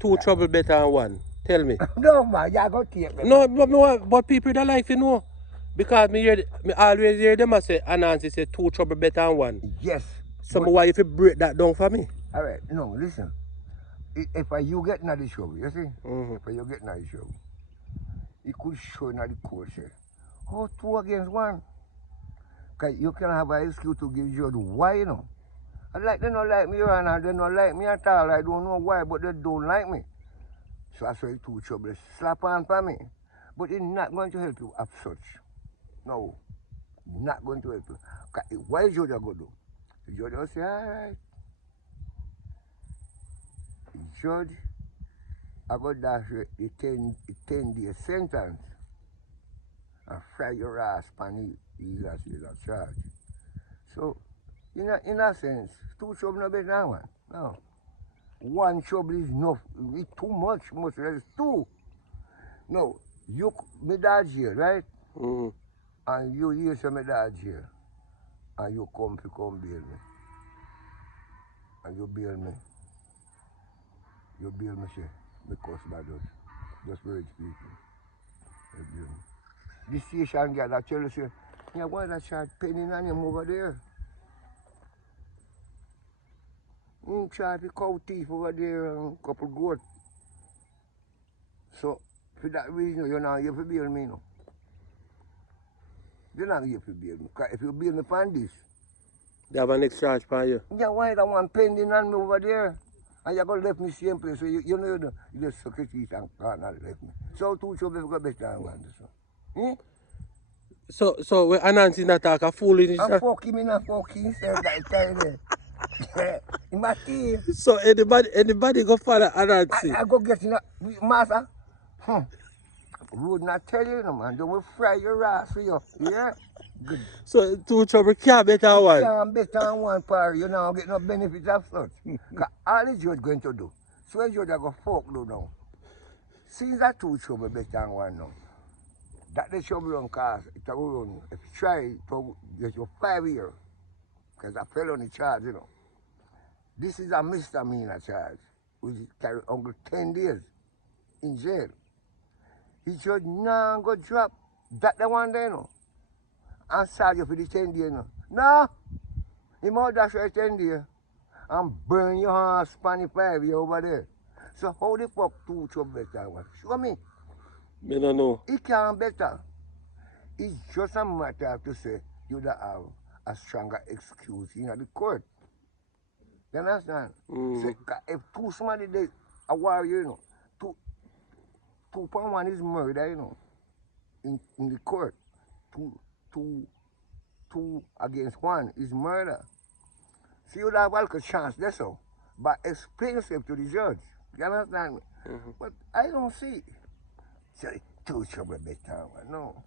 Two trouble better than one. Tell me. No, man, you go take me. No, but people don't like to know. Because me always hear them say, Anansi say two trouble better than one. Yes. So why if you break that down for me? All right, no, listen. If you get in the show, you see? If you get in the show, you could show in the court, say, oh, 2 against 1. Because you can have an excuse to give you the why, you know. I like they don't like me, and they don't like me at all. I don't know why, but they don't like me. So I say two trouble slap on for me. But it's not going to help you as such. No. Not going to help you. Why is you going to do? The judge will say, all right. The judge, I got that the 10-day sentence and fry your ass on the charge. So, in a sense, two trouble no better than one. No. One trouble is enough. It's too much. Much less 2. No, me dad here, right? And you hear some me dad here. And you come bail me. And you bail me. You bail me, say, because bad just very speaking. You bail me. This station guy that tell you, say, yeah, why that charge penny on him over there? Charge the cow thief over there and a couple goat. So, for that reason, you're not here to bail me, no. You're not here to bail me. Because if you bail me on this, they have an extra charge for you. Yeah, why that one pending on me over there? And you're going to left me same place. So you know, you just suck it and can't left me. So two trouble go better than one. So when Anansi not talk a foolish. I'm fucking me not fucking said that time there. In my team. So anybody go follow Anansi? I go get in a master. Would not tell you no man, don't fry your ass for you. Yeah? Good. So two trouble can't better than one. Can't better than one par, you now get no benefit of such. Because all the judge going to do. So the judge are going to fuck do now. Since that two trouble better than one now. That the trouble on cause it will run. If you try to get your 5 years, because I fell on the charge, you know. This is a misdemeanor charge, which carry over 10 days in jail. He judge now go drop that the one there, no. And charge you for the 10 days, no. No! He might dash you 10 days and burn your ass on the 5 years over there. So how the fuck two trouble better one? Show me. Me don't know. It can't better. It's just a matter to say you don't have a stronger excuse in the court. You understand? So, if two somebody they a warrior, you know, 2.1 is murder, you know, in the court. Two against 1 is murder. So you have a chance, that's all. But explain yourself to the judge. You understand me? But I don't see. Say, two trouble better one. No.